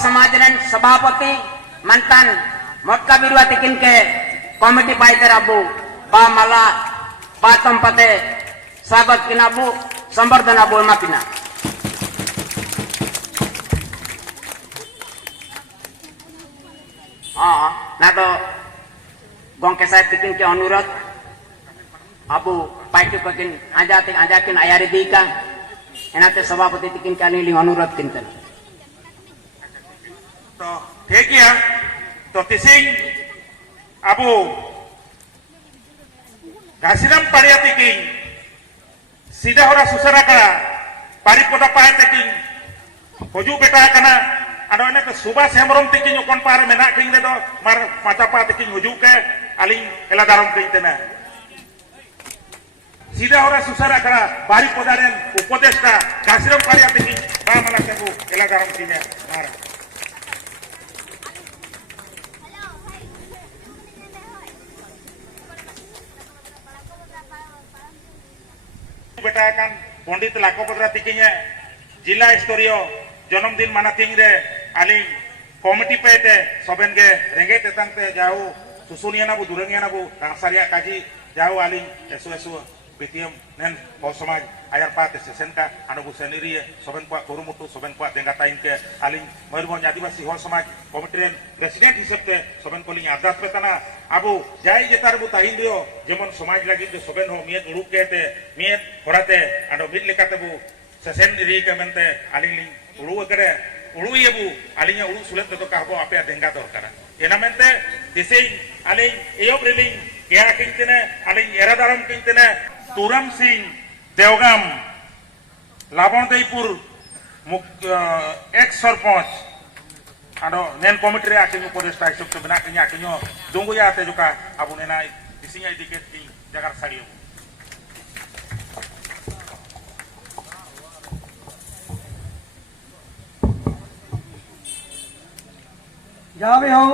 समाज सभापति मंथन मोटका बिरुआ तिकिन के कमिटी पाइतर अबू बा माला बा तंपते स्वागत किना अबू संवर्धना अबू एमा किना ना तो गोंके साहेब तिकिन के अनुरोध अबू पाइटू पकिन आजाकिन आयारी दी का एनाते सभापति तिकिन के अनिली अनुरोध किनतन तो ठीक है तो तिसिंग अबू घासीराम पाड़िया तिकिन सीधा होरा सुसरा करा पारिपदा पाए तिकिन हजू बेटा कना आदो ने तो सुभाष हेमरम तिकिन ओकन पार मेना किन रे दो मार माचापा तिकिन हजू के अलिंग एला दारम किन तेना सीधा होरा सुसरा करा पारिपदा रेन उपदेष्टा घासीराम पाड़िया तिकिन बा मला सेबू एला दारम किन मार बेटा kan पंडित लाकोपद्रा तिकिन जिला स्तरीय जन्मदिन मानातिंग रे आली कमिटी पेते सबन के रेंगे तेतांगते जाऊ सुसुनिया नाबू दुरंगिया नाबू रासारिया काजी जाऊ आली एसो बीटीएम नेन हो समाज आयार पाते सेशन का अनुभव सेनिरी सबन को कुरुमुटु सबन को देंगाताइन के आली मयूरभंज आदिवासी हो समाज कमिटी रेन प्रेसिडेंट हिसाबते सबन को लिंग आदात पेतना अबू जाय जेतार बु ताहिन दियो जेमन समाज लगी जो सबन हो मियत उड़ुक केते मियत होराते आदो मिद लेकाते बु सेशन री के मेनते आली लिंग उड़ु करे उड़ु येबु आली उड़ु सुलेत तो कहबो आपे देंगा दरकार एना मेनते दिसेई आली एयोब रिलिंग क्या किनतेने आली एरादारम किनतेने तुरम सिंह देवगाम लाबणदेईपुर एक्स सरपंच आदो नेन कमिटी रे आकिन उपदेष्टा हिसाब से बना किन आकिन दुंगुया आते जुका आबु नेना दिसिंग इडिकेट की जगार साडियो जावे हो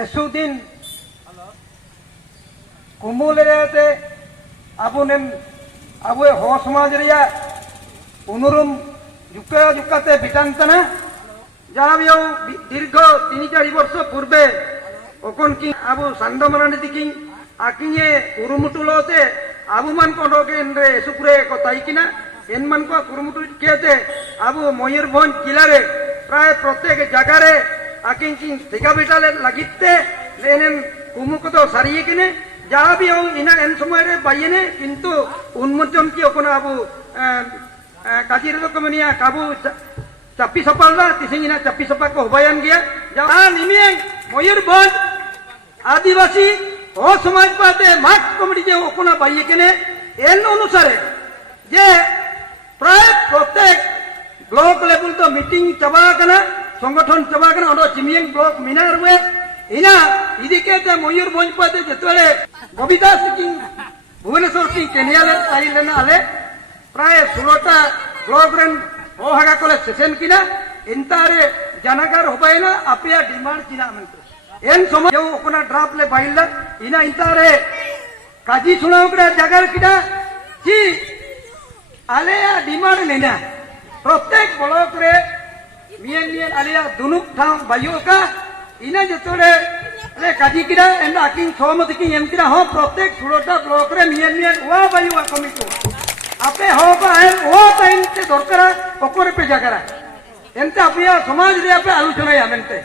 ऐसो दिन कुंभल रे अब अब हो समाज उनुरुम जुकाते बिटानतना जावे हो दीर्घ 3-4 वर्ष पूर्वे ओकन की अब सांडमरानी दिकिन आकिने कुरुमुटुलोते अब मन को डोकेन रे सुपुरे को ताइकिना एन मन को कुरुमुटु केते अब मयूरभंज जिला रे प्राय प्रत्येक जगह रे आकिन की ठिका बिटाले लगिते लेनेन कुमु को तो सारिये किने जहाँ भी हो इना एन समय रे बाइने किंतु उन्मोचन की ओकना अब काजीर तो कमनिया काबू चापी सपालदा तिसिंग इना चापी सपा को होबायन गया जहाँ निमियंग मयूरभंज आदिवासी हो समाज पाते मार्क कमिटी जे ओकना बाइये किने एन अनुसारे जे प्राय प्रत्येक ब्लॉक लेवल तो मीटिंग चबा कना संगठन चबा कना ओडो चिमियंग ब्लॉक मिनार वे इना इदिकेते मयूरभंज पाते जेतले बबीता सिंह भुवनेश्वर सिंह केनियाले आइलेना आले प्राय 16टा ब्लॉक रेन हो हागा कोले सेशन किना इंतारे जनागार होबायना आपिया डिमांड किना मनते एन समय जो ओकना ड्राफ्ट ले बाइला इना इंतारे काजी सुनाव करे जगार किना जी आलेया डिमांड लेना प्रत्येक ब्लॉक रे मियन आलिया दुनुक ठाव बायो का इना जेतोले रे काजी किरा एंड आकिन सहमति की एम किरा हो प्रत्येक 16टा ब्लॉक रे मियन वा बायो कमिटी आपे हो बा ओ टाइम ते दरकार ओकर पे जगरा एंते अपिया समाज रे आपे आलोचना या मेनते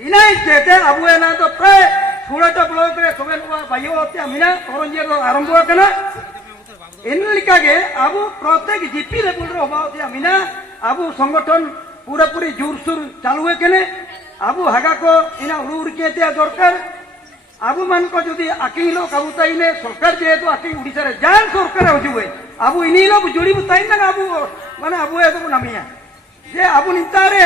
इना जेते अबु एना तो प्राय 16टा ब्लॉक रे सबेन वा बायो आपे मिना औरंजे रो आरंभ कना इनलिकागे अब प्रत्येक जीपी लेवल रे होबा दिया मिना अब संगठन पूरा पूरी जोर सुर चालू है केने अब हागा को इना उड़ के दिया दरकार अब मन को जदी आकिलो काबुताइने सरकार जे तो आकि उड़ीसा रे जान सरकार होजुवे अब इनिलो जोड़ी बुताइन ना अब माने अब ए तो नामिया जे अब नितारे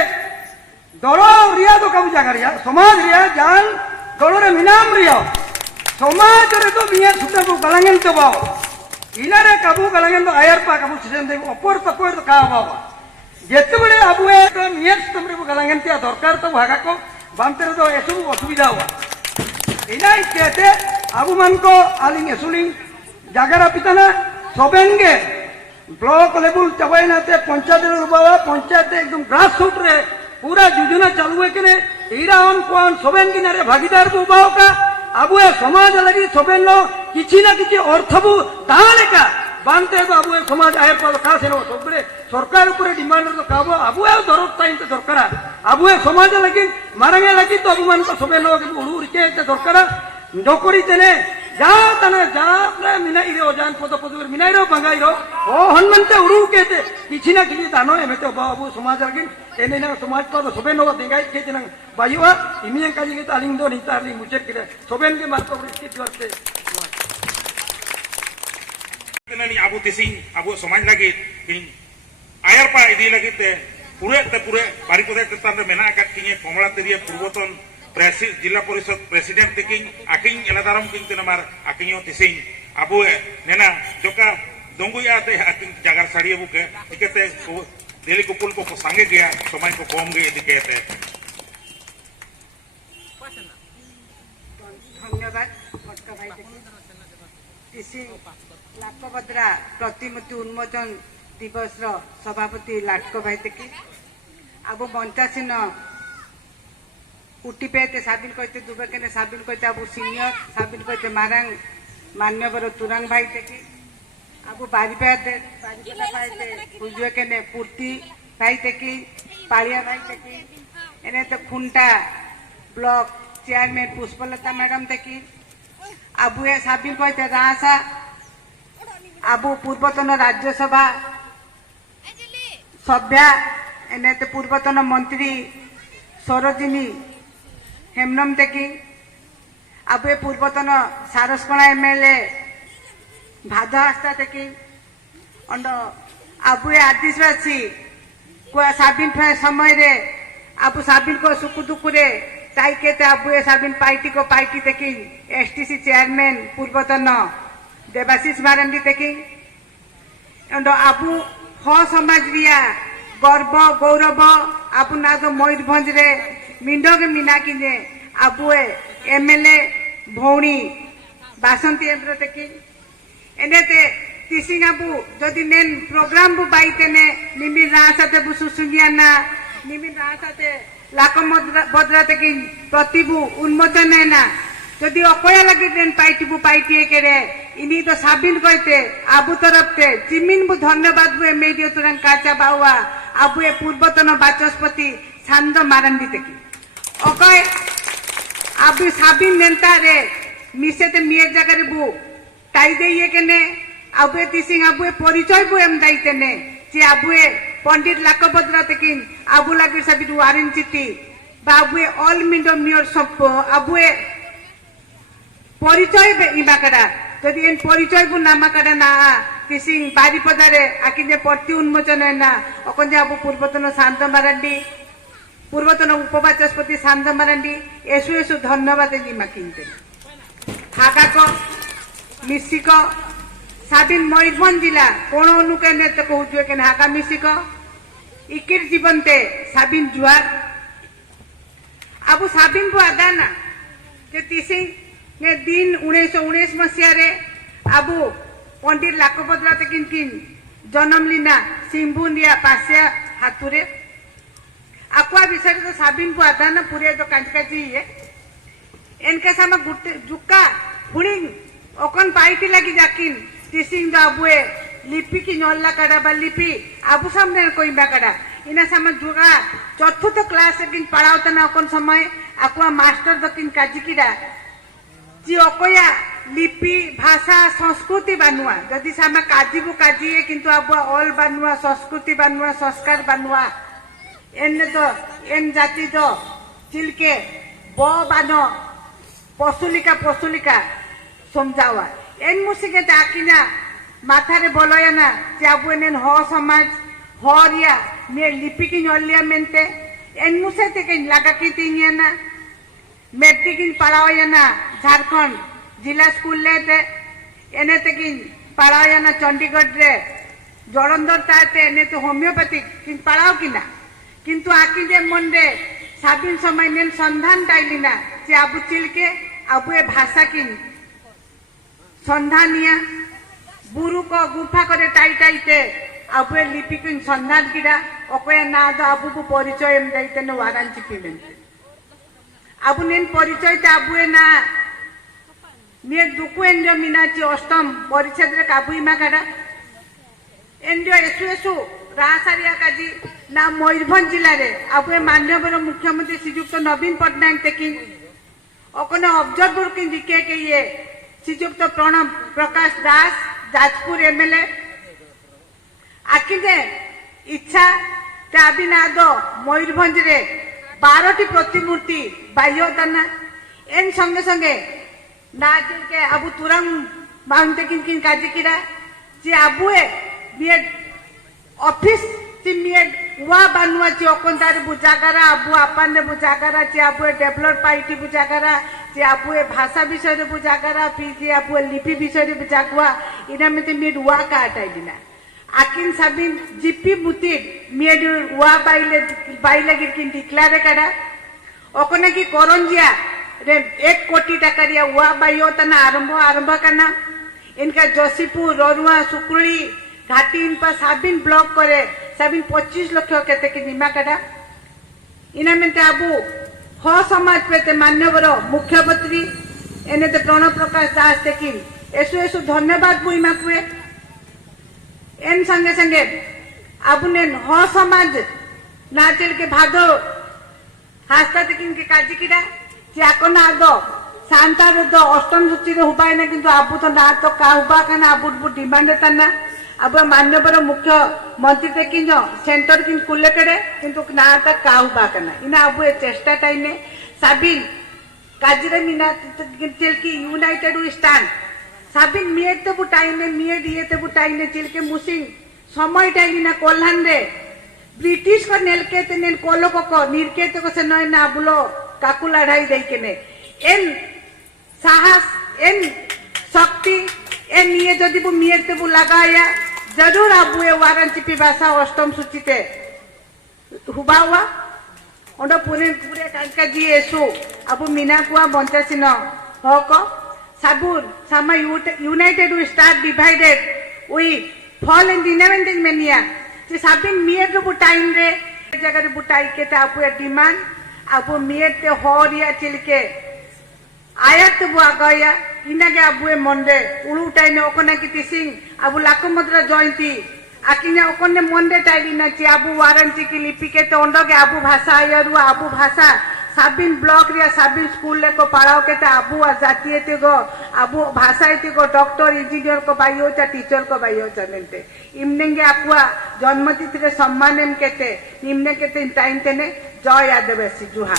दरो रिया तो काबु जागा रिया समाज रिया जान दरो रे मिनाम रिया समाज रे तो मिया सुता को गलांगन तो बाओ इनारे काबू गलांगन तो आयर पा काबू सिजन दे ऊपर तो का बाबा जेते बड़े अब ए तो नियत तमरे गलांगन ते दरकार तो भागा को बांतरे तो एसु असुविधा हुआ इना कहते अब मन को आलिंग एसुलिंग जागरा पिताना सोबेंगे ब्लॉक लेवल चाबाइना ते पंचायत रुबावा पंचायत एकदम ग्रास रूट रे पूरा योजना चालू है कि ईरा कौन सोबेन की नारे भागीदार को उबाव का अब समाज लगी सोबेन लो किसी ना किसी अर्थ बु ताने का बांधते तो अब समाज आए पल खास है सबरे सरकार ऊपर डिमांड तो काबो अब दरद टाइम तो दरकार अब समाज लगी मारंगे लगी तो अभिमान को सोबेन लो उड़ू रिचे दरकार नौकरी तेने जा तने जा मिना इरो जान पद पद मिना इरो बंगाइरो ओ हनुमंते उड़ू कहते किसी ना किसी दानो है मैं तो बाबू समाज लगी एने ना समाज पर सोबेन लो देंगाई के जना बायुआ इमियन का जी तालिंग दो नहीं तालिंग मुझे के सोबेन के मार्को स्थिति वास्ते ननी आबू तिसिंग आबू समाज लगी आयर पा इदी लगी ते पूरे बारिपदा तेतान रे मेना का किने कमला तेरिया पूर्वतन जिला परिषद प्रेसिडेंट तिकिंग आकिंग एलादारम किंग तेनामार आकिंगो तिसिंग आबू नेना जोका दोंगुया ते आकिंग जागर साड़ी आबू के इकेते दिल्ली कुकुल को संगे गया समाज को कम गए दिकेते धन्यवाद मटका भाई तिसी लाटकबद्रा प्रतिमूर्ति उन्मोचन दिवस सभापति लाटक भाई तकी अब मंचासीन उटीपेते साबिल कहते दुबेकेने साबिल कहते अब सीनियर साबिल कहते मारांग मान्यवर तुरंग भाई तकी अब बारीपेते भाई हुजुएकेने पूर्ति भाई तकी पालिया भाई तकी एने तो खुंटा ब्लॉक चेयरमैन पुष्पलता मैडम तकी अब ये साबिल कहते रासा अब पूर्वतन राज्यसभा सभ्या एने तो पूर्वतन मंत्री सरोजिनी हेमनम तकी अब ये पूर्वतन सारसकणा एमएलए भादा आस्था तकी अब ये आदिवासी साबिन समय रे अब साबिन को सुख दुख रे ताई के अब ये साबिन पार्टी को पार्टी तकी एसटीसी चेयरमैन पूर्वतन देवाशीष मारंडी तकी आबू ह समाज रिया गर्व गौरव आबू ना तो मयूरभंज रे मिंडग मीना किने आबू एमएलए भौणी बासंती एम्ब्र तकी एने ते तिसिंग आबू जदि नेन प्रोग्राम बु बाइतेने निमिर रासाते बु सुसुनिया ना निमिर रासाते लाकम बद्रा तकी प्रतिबु उन्मोचन है ना जदि अकोया लगी ट्रेन पाइटिबु पाइटिए केरे इनी तो साबिन कहते आबू तरफ ते जिमिन बु धन्यवाद बु मेडियो तुरंग काचा बाउआ आबू ए पूर्वतन बाचस्पति छांद मारंडी तकी ओकय आबू साबिन नेता रे मिसेते मियर जगह बु ताई देइए केने आबू तिसिंग आबू परिचय बु एम दाइतेने जे आबू पंडित लाकबद्रा तकी आबू लगी साबिन वारिन चिट्टी बाबू ऑल मिंडो मियर सब आबू परिचय इमाकड़ा जदि एन परिचय बु नामाकड़ा ना तिसिंग बारीपदारे आकिने प्रति उन्मोचन है ना अकन जाबू पूर्वतन शांत मारंडी पूर्वतन उपबाचस्पति शांत मारंडी एसु धन्यवाद इमा किनते हागा को मिसिक साबिन मयूरभंज जिला कोण अनुके नेते कहूजुए के हागा मिसिक इकिर जीवनते साबिन जुआर आबू साबिन बु आदाना जे तिसिंग ने दिन 1919 मसीह रे आबू पंडित लाकबद्रा तकिन किन जन्म लीना सिंभुनिया पासिया हातुरे आकुआ विषय तो साबिन को आदाना पूरे तो कांचकाची है इनके सामा गुट्टे जुक्का फुड़िंग ओकन पाइटी लगी जाकिन तिसिंग दा आबुए लिपि की नल्ला कड़ा बा लिपि आबू सामने कोई बा कड़ा इना सामा जुगा चतुर्थ क्लास किन पढ़ावता ना ओकन समय आकुआ मास्टर दकिन काजिकिरा जी अकोया लिपि भाषा संस्कृति बानुआ जदि सामा काजीबु काजीए किंतु अब ऑल बानुआ संस्कृति बानुआ संस्कार बानुआ एने तो एन जाति तो चिलके ब बानो पशुलिका समझावा एन मुसिके डाकिना माथारे बोलया ना जाबु एन हो समाज हरिया ने लिपि की नलिया मेंते एन मुसे ते के लगा की तिंगिया ना मेट्रिक पढ़ाया ना झारखंड जिला स्कूल ले एने पढ़ाया ना चंडीगढ़ रे जलंधर ताते एने तो होम्योपैथिक किन पढ़ाओ किना किंतु आकी जे मन रे साबिन समय ने संधान डाइलिना जे आबू चिलके आबू ए भाषा किन संधानिया गुफा करे टाई टाईते अब लिपिकिन संधान कीड़ा ओके ना तो अब को परिचय एम दैते न वारान चिपिमें अब नेन परिचय ते अब ना निये दुकु एंजो मीनाची अष्टम परिषद रे काबुई माकाडा एंजो एसु रासारिया काजी ना मयूरभंज जिले रे अब माननीय मुख्यमंत्री श्रीयुक्त नवीन पट्टनायक तेकिन ओकने ऑब्जर्वर किन दिखे के ये श्रीयुक्त प्रणब प्रकाश दास जाजपुर एमएलए आकिने इच्छा ताबी ना दो मयूरभंज रे 12टी प्रतिमूर्ति बाह्यताना एन संगे संगे ना के अबु तुरंग मांगते किन काजी किरा जे अबुए बिए ऑफिस चिमिएड वा बानुआ ची ओकोंदार बुजागरा अबु अपन ने बुजागरा ची अबु डेवलप पाइटी बुजागरा ची अबु भाषा विषय रे बुजागरा फिर ची अबु लिपि विषय रे बुजागवा इना में ते मिड वा का हटाई दिना आकिन सबिन जीपी मुति मिड वा बाइले गिरकिन डिक्लेयर करा ओकोने की कोरंजिया रे 1 कोटी टाका रिया वा बाइयो तना आरंभ करना इनका जोशीपुर रोरुआ सुकुली घाटी इन पर साबिन ब्लॉक करे साबिन 25 लाख केते की निमा काटा इना में ते अबु हो समाज पे ते मान्यवर मुख्यमंत्री एने ते प्रणब प्रकाश दास तेकिन एसु धन्यवाद बुई माकुए एन संगे संगे अबुने हो समाज नाचल के भादो हास्ता तेकिन के काजी किडा जे आकोना आदो शांता दो अष्टम सूची रे हुबाय ना किंतु अबु तो ना तो का हुबा कना अबु डिमांड तना अब मान्यवर मुख्य मंत्री तेकिन जो सेंटर किन कुले करे किंतु ना तक का हुबा कना इना अब चेष्टा टाइम साबिन काजिरे मीना चिल की यूनाइटेड वी स्टैंड साबिन मियते बु टाइम मिये दिएते बु टाइम चिल के मुसिंग समय टाइम ना कोल्हान रे ब्रिटिश को नेलके ते नेन कोलो को निरके ते को से नय ना बुलो काकू लड़ाई दे के ने एन साहस एन शक्ति एन ये जदि बु मियते बु लगाया जरूर अब ये वारन चिपी भाषा अष्टम सूचीते हुबा हुआ ओंडा पूरे कांका जी एसु अब मीना कुआ बंचासी न होको साबुर सामा united we start divided we fall इन डिनामेंटिंग मेनिया जे साबिन मियर बु टाइम रे जगह रे बुटाई के ता अब डिमांड अब मियर ते होरिया चिलके आयत बुआ गया इना के अब मंडे उलू टाइम ओकना की तिसिंग अब लाको मद्रा जयंती आकिने ओकने मंडे टाइम ना ची अब वारंटी की लिपि के तो ओंडो के अब भाषा आयरु अब भाषा साबिन ब्लॉक रे साबिन स्कूल ले को पढ़ाओ के ता अब जातीय ते गो अब भाषा ते गो डॉक्टर इंजीनियर को बाइयो ता टीचर को बाइयो चलेंते इमनेंगे आपवा जन्मतिथि रे सम्मान एम केते निम्ने केते टाइम तेने जय आदिवासी जुहा।